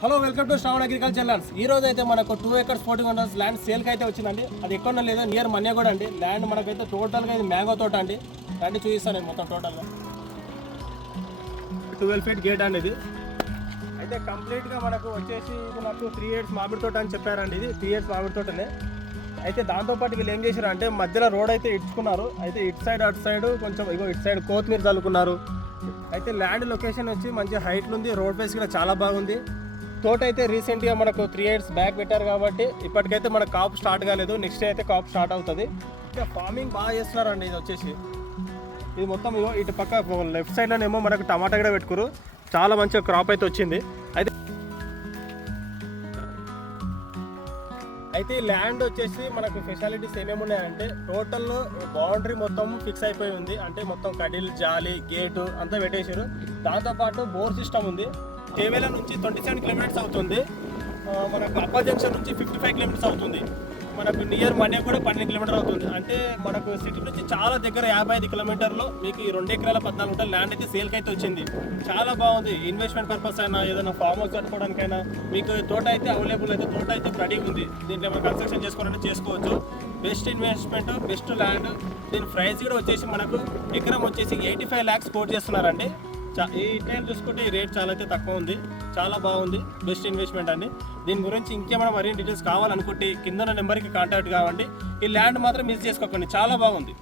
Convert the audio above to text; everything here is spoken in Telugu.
Hello welcome to Shravana agriculture lands. ఈ రోజు అయితే మనకు 2 acres 40 గుంటస్ ల్యాండ్ సేల్కి అయితే వచ్చిందండి. అది ఎక్కడ లేదా నియర్ మన్యగూడ అండి. ల్యాండ్ మనకైతే టోటల్గా ఇది మ్యాంగో తోట అండి. రండి చూపిస్తాను నేను మొత్తం టోటల్గా 12 feet గేట్ అండి. ఇది అయితే కంప్లీట్గా మనకు వచ్చేసి ఇది నాకు 3 years మామిడి తోట అని చెప్పారండి. ఇది 3 years మామిడి తోటనే. అయితే దాంతోపాటు వీళ్ళు ఏం చేశారు అంటే మధ్యలో రోడ్ అయితే ఇచ్చుకున్నారు. అయితే ఇటు సైడ్ అటు సైడ్ కొంచెం ఇగో ఇటు సైడ్ కొత్తిమీర చల్లుకున్నారు. అయితే ల్యాండ్ లొకేషన్ వచ్చి మంచి హైట్లో ఉంది. రోడ్ ఫేస్ కూడా చాలా బాగుంది. తోట అయితే రీసెంట్గా మనకు 3 years బ్యాక్ పెట్టారు కాబట్టి ఇప్పటికైతే మనకు కాపు స్టార్ట్ కాలేదు. నెక్స్ట్ అయితే కాపు స్టార్ట్ అవుతుంది. ఇంకా ఫార్మింగ్ బాగా చేస్తున్నారండి. ఇది వచ్చేసి ఇది మొత్తం ఇగో ఇటు పక్క లెఫ్ట్ సైడ్లోనేమో మనకు టమాటా కూడా పెట్టుకురు. చాలా మంచిగా క్రాప్ అయితే వచ్చింది. అయితే ఈ ల్యాండ్ వచ్చేసి మనకు ఫెసిలిటీస్ ఏమేమి ఉన్నాయంటే టోటల్ బౌండరీ మొత్తం ఫిక్స్ అయిపోయి ఉంది. అంటే మొత్తం కడిల్ జాలి గేటు అంతా పెట్టేసారు. దాంతోపాటు బోర్ సిస్టమ్ ఉంది. చేవేల నుంచి 27 kilometers అవుతుంది. మనకు అప్పర్ జంక్షన్ నుంచి 55 kilometers అవుతుంది. మనకు నియర్ మన్య కూడా 12 kilometers అవుతుంది. అంటే మనకు సిటీ నుంచి చాలా దగ్గర 55 kilometers మీకు ఈ 2 ఎకరాల 14 గుంటల ల్యాండ్ అయితే సేల్కి అయితే వచ్చింది. చాలా బాగుంది. ఇన్వెస్ట్మెంట్ పర్పస్ అయినా ఏదైనా ఫామ్ హౌస్ కట్టుకోవడానికైనా మీకు తోట అయితే అవైలబుల్ అయితే తోట అయితే రెడీ ఉంది. దీంట్లో మనం కన్స్ట్రక్షన్ చేసుకోవాలంటే చేసుకోవచ్చు. Best investment best land. దీని ప్రైస్ కూడా వచ్చేసి మనకు ఎకరం వచ్చేసి 85 lakhs కోట్ చేస్తున్నారండి. ఈ టైం చూసుకుంటే ఈ రేట్ చాలా అయితే తక్కువ ఉంది. చాలా బాగుంది. బెస్ట్ ఇన్వెస్ట్మెంట్ అండి. దీని గురించి ఇంకేమైనా మరిన్ని డీటెయిల్స్ కావాలనుకుంటే కింద నెంబర్కి కాంటాక్ట్ కావండి. ఈ ల్యాండ్ మాత్రం మిస్ చేసుకోకండి. చాలా బాగుంది.